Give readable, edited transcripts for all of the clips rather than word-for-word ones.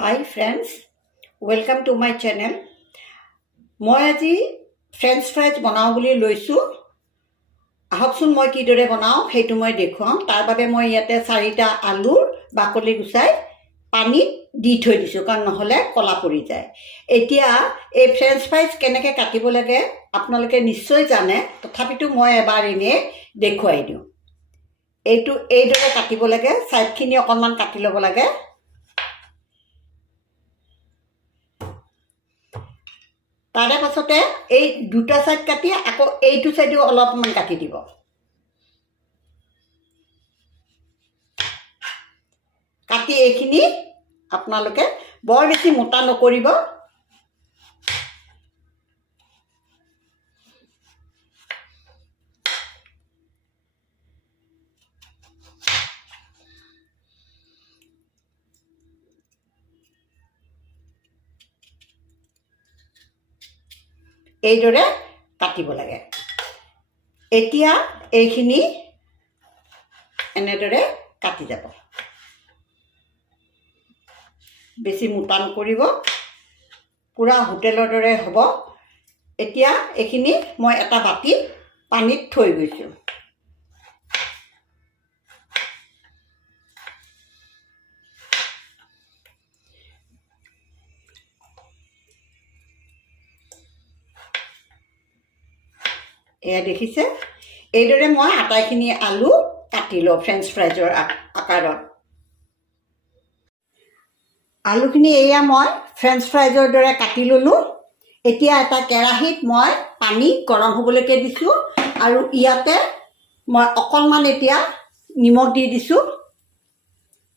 Hi friends, welcome to my channel. মই আজি French fries বনাওঁ বুলি লৈছোঁ। আহকচোন মই কিদৰে বনাওঁ সেইটো মই দেখুৱাওঁ। তাৰ বাবে মই ইয়াতে 4টা আলুৰ বাকলি গুচাই পানীত দি থৈ দিছোঁ, কাৰণ নহ'লে কলা পৰি যায়। এতিয়া এই ফ্ৰেঞ্চ ফ্ৰাইজ কেনেকৈ কাটিব লাগে আপোনালোকে নিশ্চয় জানে, তথাপিতো মই এবাৰ এনেই দেখুৱাই দিওঁ। এইদৰে কাটিব লাগে, ছাইডখিনি অকণমান কাটি ল'ব লাগে। তাৰে পাছতে এই দুটা সাইড কাটি আকৌ এইটো সাইডও অলপমান কাটি দিব। কাটি এইখিনি আপোনালোকে বৰ বেছি মোটা নকৰিব। এইদৰে কাটিব লাগে। এতিয়া এইখিনি এনেদৰে কাটি যাব। বেছি মোটা নকৰিব, পুৰা হোটেলৰ দৰে হ'ব। এতিয়া এইখিনি মই এটা বাটিত পানীত থৈ গৈছোঁ। এয়া দেখিছে, এইদৰে মই আটাইখিনি আলু কাটি লওঁ ফ্ৰেঞ্চ ফ্ৰাইজৰ আকাৰত। আলুখিনি এয়া মই ফ্ৰেঞ্চ ফ্ৰাইজৰ দৰে কাটি ল'লোঁ। এতিয়া এটা কেৰাহীত মই পানী গৰম হ'বলৈকে দিছোঁ, আৰু ইয়াতে মই অকণমান এতিয়া নিমখ দি দিছোঁ।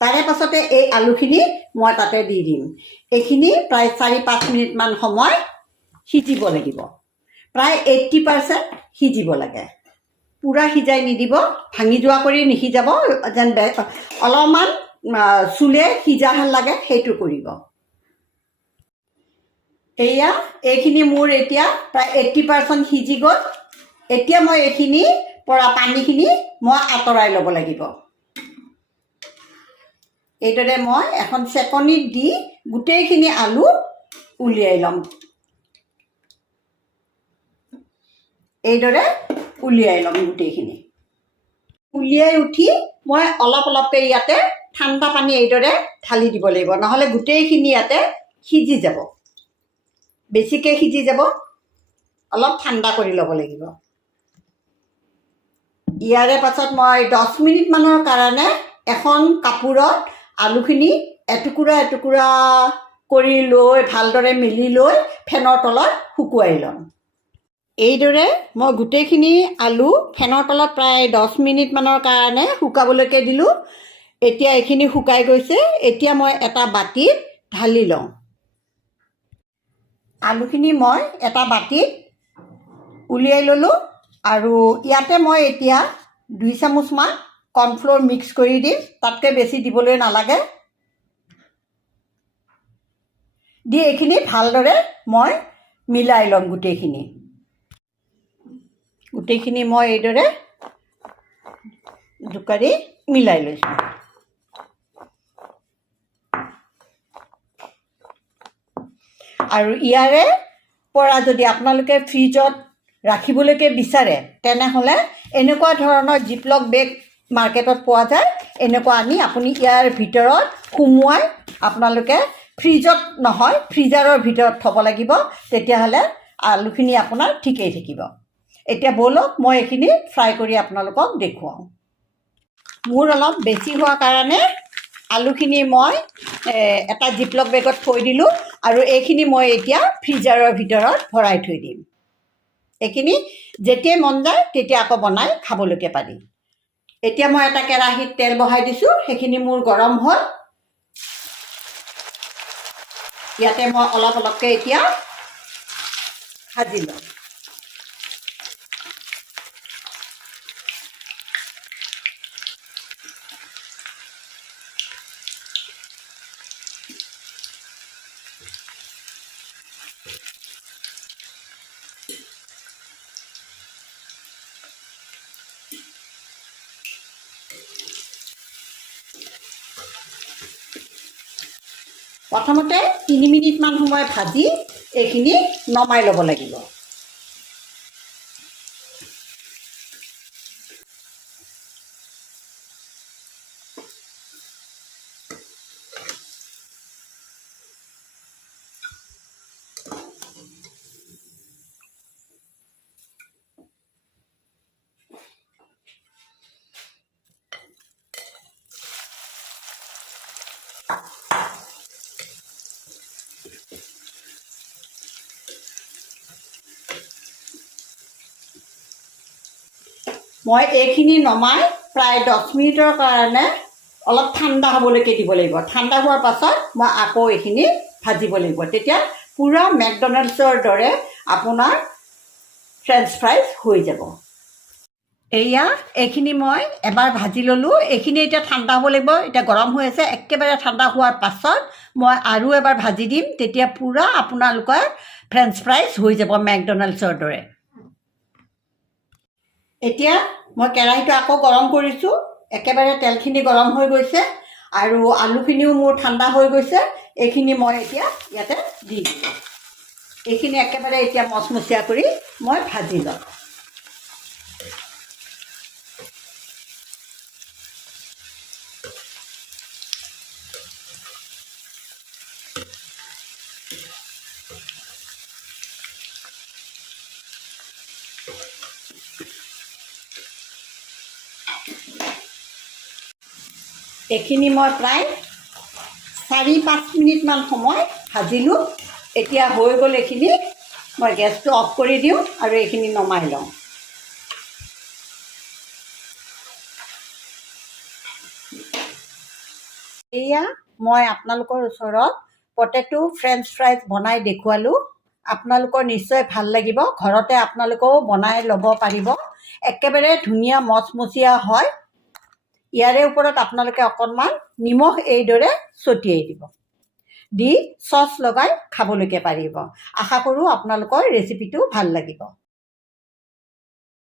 তাৰে পাছতে এই আলুখিনি মই তাতে দি দিম। এইখিনি প্ৰায় 4-5 মিনিটমান সময় সিজিব লাগিব। প্ৰায় 80% সিজিব লাগে। পূৰা সিজাই নিদিব, ভাঙি যোৱা কৰি নিসিজাব, যেন অলপমান চুলে সিজা হেন লাগে সেইটো কৰিব। এইখিনি মোৰ এতিয়া প্ৰায় 80% সিজি গ'ল। এতিয়া মই এইখিনিৰ পৰা পানীখিনি মই আঁতৰাই ল'ব লাগিব। এইদৰে মই এখন চেকনিত দি গোটেইখিনি আলু উলিয়াই ল'ম। এইদৰে উলিয়াই ল'ম গোটেইখিনি। উলিয়াই উঠি মই অলপ অলপকৈ ইয়াতে ঠাণ্ডা পানী এইদৰে ঢালি দিব লাগিব, নহ'লে গোটেইখিনি ইয়াতে সিজি যাব, বেছিকৈ সিজি যাব। অলপ ঠাণ্ডা কৰি ল'ব লাগিব। ইয়াৰে পাছত মই 10 মিনিটমানৰ কাৰণে এখন কাপোৰত আলুখিনি এটুকুৰা এটুকুৰা কৰি লৈ ভালদৰে মেলি লৈ ফেনৰ তলত শুকুৱাই ল'ম। এইদৰে মই গোটেইখিনি আলু ফেনৰ তলত প্ৰায় 10 মিনিটমানৰ কাৰণে শুকাবলৈকে দিলোঁ। এতিয়া এইখিনি শুকাই গৈছে। এতিয়া মই এটা বাটিত ঢালি লওঁ। আলুখিনি মই এটা বাটিত উলিয়াই ল'লোঁ, আৰু ইয়াতে মই এতিয়া 2 চামুচমান কৰ্ণফ্ল'ৰ মিক্স কৰি দিম। তাতকৈ বেছি দিবলৈ নালাগে। দি এইখিনি ভালদৰে মই মিলাই ল'ম। গোটেইখিনি মই এইদৰে জোকাৰি মিলাই লৈছোঁ। আৰু ইয়াৰে পৰা যদি আপোনালোকে ফ্ৰিজত ৰাখিবলৈকে বিচাৰে, তেনেহ'লে এনেকুৱা ধৰণৰ জিপলক বেগ মাৰ্কেটত পোৱা যায়। এনেকুৱা আনি আপুনি ইয়াৰ ভিতৰত সুমুৱাই আপোনালোকে ফ্ৰিজত নহয় ফ্ৰিজাৰৰ ভিতৰত থ'ব লাগিব। তেতিয়াহ'লে আলুখিনি আপোনাৰ ঠিকেই থাকিব। এতিয়া ব'লক মই এইখিনি ফ্ৰাই কৰি আপোনালোকক দেখুৱাওঁ। মোৰ অলপ বেছি হোৱাৰ কাৰণে আলুখিনি মই এটা জিপলক বেগত থৈ দিলোঁ, আৰু এইখিনি মই এতিয়া ফ্ৰিজাৰৰ ভিতৰত ভৰাই থৈ দিম। এইখিনি যেতিয়াই মন যায় তেতিয়া আকৌ বনাই খাবলৈকে পাৰি। এতিয়া মই এটা কেৰাহীত তেল বহাই দিছোঁ। সেইখিনি মোৰ গৰম হ'ল। ইয়াতে মই অলপ অলপকৈ এতিয়া ভাজি লওঁ। প্ৰথমতে 3 মিনিটমান সময় ভাজি এইখিনি নমাই ল'ব লাগিব। মই এইখিনি নমাই প্ৰায় 10 মিনিটৰ কাৰণে অলপ ঠাণ্ডা হ'বলৈকে দিব লাগিব। ঠাণ্ডা হোৱাৰ পাছত মই আকৌ এইখিনি ভাজিব লাগিব। তেতিয়া পুৰা মেকডনাল্ডছৰ দৰে আপোনাৰ ফ্ৰেঞ্চ ফ্ৰাইজ হৈ যাব। এইখিনি মই এবাৰ ভাজি ল'লোঁ। এইখিনি এতিয়া ঠাণ্ডা হ'ব লাগিব। এতিয়া গৰম হৈ আছে। একেবাৰে ঠাণ্ডা হোৱাৰ পাছত মই আৰু এবাৰ ভাজি দিম। তেতিয়া পুৰা আপোনালোকৰ ফ্ৰেঞ্চ ফ্ৰাইজ হৈ যাব মেকডনাল্ডছৰ দৰে। এতিয়া মই কেৰাহীটো আকৌ গৰম কৰিছোঁ। একেবাৰে তেলখিনি গৰম হৈ গৈছে আৰু আলুখিনিও মোৰ ঠাণ্ডা হৈ গৈছে। এইখিনি মই এতিয়া ইয়াতে দি দিলোঁ। এইখিনি একেবাৰে এতিয়া মচমচীয়া কৰি মই ভাজি ল'ম। এইখিনি মই প্ৰায় 4-5 মিনিটমান সময় ভাজিলোঁ। এতিয়া হৈ গ'ল এইখিনি। মই গেছটো অফ কৰি দিওঁ আৰু এইখিনি নমাই লওঁ। মই আপোনালোকৰ ওচৰত পটেটো ফ্ৰেঞ্চ ফ্ৰাইজ বনাই দেখুৱালোঁ। আপোনালোকৰ নিশ্চয় ভাল লাগিব। ঘৰতে আপোনালোকেও বনাই ল'ব পাৰিব। একেবাৰে ধুনীয়া মচমচীয়া হয়। ইয়াৰে ওপৰত আপোনালোকে অকণমান নিমখ এইদৰে ছটিয়াই দিব। দি চচ লগাই খাবলৈকে পাৰিব। আশা কৰোঁ আপোনালোকৰ ৰেচিপিটো ভাল লাগিব।